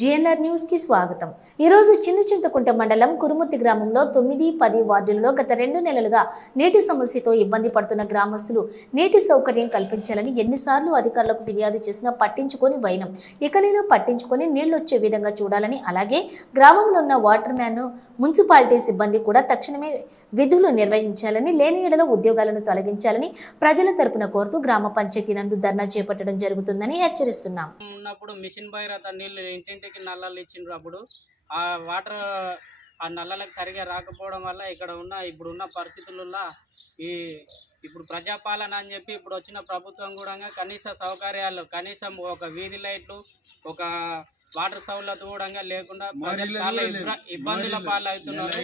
GNR news కి స్వాగతం. ఈ రోజు చిన్నచింతకుంట మండలం కురుమూర్తి గ్రామంలో 9, 10 వార్డుల్లో గత 2 నెలలుగా నీటి సమస్యతో ఇబ్బంది పడుతున్న గ్రామస్తులు నీటి సౌకర్యం కల్పించాలని ఎన్నిసార్లు అధికారులకు ఫిర్యాదు చేసినా పట్టించుకొని వైనం. ఇకనైనా పట్టించుకొని నీళ్లొచ్చే విధంగా చూడాలని, అలాగే గ్రామంలో ఉన్న వాటర్ మ్యాన్, మున్సిపాలిటీ సిబ్బంది కూడా తక్షణమే విధులు నిర్వహించాలని, లేని ఏడల ఉద్యోగాలను తొలగించాలని ప్రజల తరపున కోరుతూ గ్రామ పంచాయతీ నందు ధర్నా చేపట్టడం జరుగుతుందని హెచ్చరిస్తున్నాం. ఉన్నప్పుడు మిషన్ భగీరథ నీళ్ళు ఇంటింటికి నల్లలు ఇచ్చిండ్రు. అప్పుడు ఆ వాటర్ ఆ నల్లలకు సరిగా రాకపోవడం వల్ల ఇప్పుడున్న పరిస్థితులలో ఇప్పుడు ప్రజాపాలన అని చెప్పి ఇప్పుడు వచ్చిన ప్రభుత్వం కూడా కనీస సౌకర్యాలు, కనీసం ఒక వీధి లైట్లు, ఒక వాటర్ సౌలత కూడా లేకుండా చాలా ఇబ్బందుల పాలవుతున్నారు.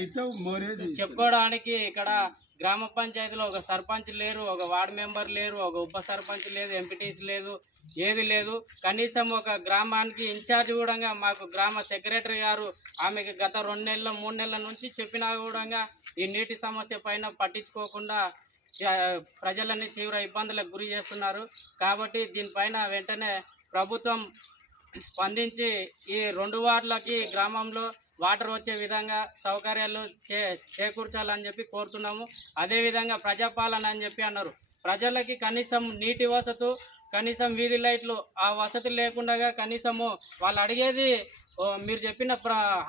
చెప్పుకోవడానికి ఇక్కడ గ్రామ పంచాయతీలో ఒక సర్పంచ్ లేరు, ఒక వార్డు మెంబర్ లేరు, ఒక ఉప సర్పంచ్ లేదు, ఎంపీటీసీ లేదు, ఏది లేదు. కనీసం ఒక గ్రామానికి ఇన్ఛార్జ్ కూడా మాకు గ్రామ సెక్రటరీ గారు ఆమెకి గత 2 నెలల 3 నెలల నుంచి చెప్పినా కూడా ఈ నీటి సమస్య పైన పట్టించుకోకుండా ప్రజలని తీవ్ర ఇబ్బందులకు గురి చేస్తున్నారు. కాబట్టి దీనిపైన వెంటనే ప్రభుత్వం స్పందించి ఈ 2 వార్డులకి గ్రామంలో వాటర్ వచ్చే విధంగా సౌకర్యాలు చేకూర్చాలని చెప్పి కోరుతున్నాము. అదేవిధంగా ప్రజాపాలన అని చెప్పి అన్నారు. ప్రజలకి కనీసం నీటి వసతు, కనీసం వీధి లైట్లు ఆ వసతి లేకుండా కనీసము వాళ్ళు అడిగేది మీరు చెప్పిన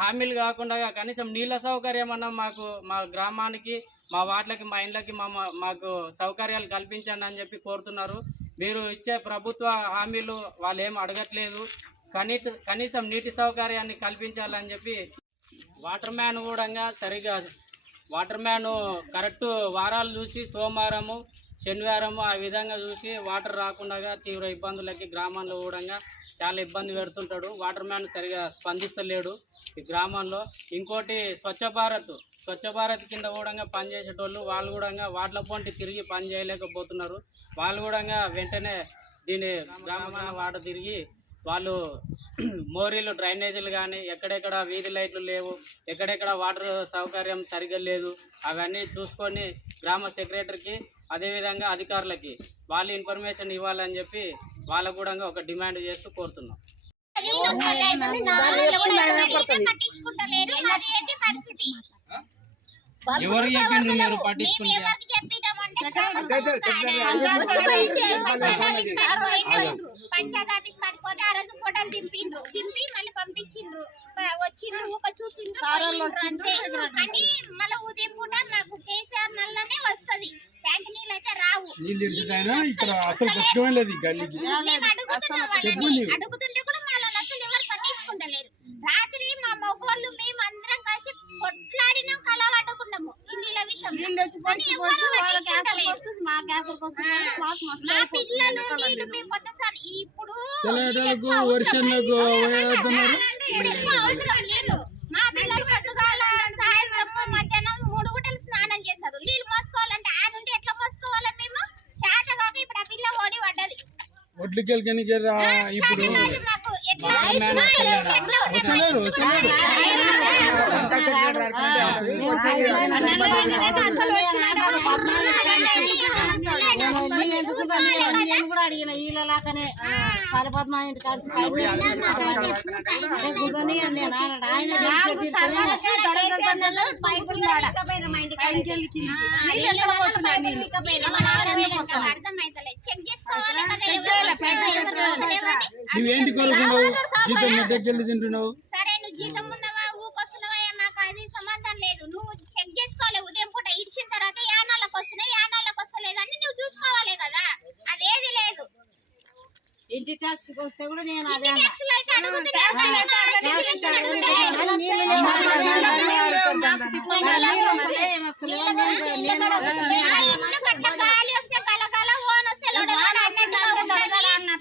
హామీలు కాకుండా కనీసం నీళ్ళ సౌకర్యం అన్న మాకు, మా గ్రామానికి, మా వార్డులకి, మా ఇండ్లకి మాకు సౌకర్యాలు కల్పించండి అని చెప్పి కోరుతున్నారు. మీరు ఇచ్చే ప్రభుత్వ హామీలు వాళ్ళు ఏం అడగట్లేదు. కనీసం నీటి సౌకర్యాన్ని కల్పించాలని చెప్పి వాటర్ మ్యాన్ కూడా సరిగా కరెక్ట్ వారాలు చూసి సోమవారము, శనివారము ఆ విధంగా చూసి వాటర్ రాకుండా తీవ్ర ఇబ్బందులకి గ్రామంలో కూడా చాలా ఇబ్బంది పెడుతుంటాడు. వాటర్ మ్యాన్ సరిగా స్పందిస్తలేడు ఈ గ్రామంలో. ఇంకోటి స్వచ్ఛ భారత్ కింద కూడా పనిచేసేటోళ్ళు వాళ్ళు కూడా వార్డుల పొంటి తిరిగి పని చేయలేకపోతున్నారు. వాళ్ళు కూడా వెంటనే దీని గ్రామ వార్డు తిరిగి వాళ్ళు మోరీలు, డ్రైనేజీలు కానీ ఎక్కడెక్కడ వీధి లైట్లు లేవు, ఎక్కడెక్కడ వాటర్ సౌకర్యం సరిగ్గా లేదు, అవన్నీ చూసుకొని గ్రామ సెక్రటరీకి, అదేవిధంగా అధికారులకి వాళ్ళు ఇన్ఫర్మేషన్ ఇవ్వాలని చెప్పి వాళ్ళకు కూడా ఒక డిమాండ్ చేస్తూ కోరుతున్నాం. ఎవరు చెప్పిండ్రు మీరు పట్టించుకుంటే? పంచాయత్ ఆఫీస్ కట్టుకోతే ఆ రోజు ఫోటోలు దింపి మళ్ళీ పంపించిండ్రు, వచ్చిండ్రు, ఒక చూసిండ్రు అని. మళ్ళీ ఉదయం పూట నాకు కేసీఆర్ నల్లనే వస్తుంది, ట్యాంక్ నీళ్ళు అయితే రావు. అడుగుతుంటే కూడా మళ్ళీ అసలు ఎవరు పట్టించుకుంటలేరు. రాత్రి మా మగవాళ్ళు మేము అందరం కలిసి కొట్లాడినాం, కలవట్టుకున్నాము ఈ నీళ్ళ విషయం. మా పిల్లలు నీళ్ళు మేము కొత్తసారి ఇప్పుడు ఎక్కువ అవసరం నీళ్ళు. మా పిల్లలు పొద్దుగాల, సాయంత్రం, మధ్యాహ్నం 3 గుంటలు స్నానం చేశారు. నీళ్ళు మోసుకోవాలంటే ఆ నుండి ఎట్లా మోసుకోవాలి మేము? చేత కాక ఇప్పుడు ఆ పిల్ల ఓడి పడ్డది. ఇప్పుడు నేను కూడా అడిగిన వీళ్ళలాగానే సరిపద్మా ఇంటి కలిసి నువ్వేంటి కోరుకున్నావు? జీతం దగ్గర తింటున్నావు. సరే, నువ్వు జీతం ఉన్నవా, ఊకొస్తున్నావా, మాకు అది సంబంధం లేదు. నువ్వు చెక్ చేసుకోవాలి. ఉదయం పూట ఇచ్చిన తర్వాత యానాలకు వస్తున్నాయి, యానాలకు వస్తలేదని నువ్వు చూసుకోవాలి కదా. అదేది లేదు. ఇంటి ట్యాక్స్ వస్తే కూడా నేను అదే గాలి వస్తే కలకల, ఓన్ వస్తే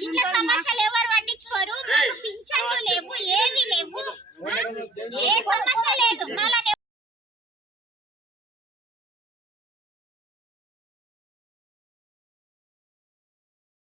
ఇంట్లో సమస్యలు ఎవరు పట్టించుకోరు. పింఛన్లు లేవు, ఏమి లేవు, ఏ సమస్య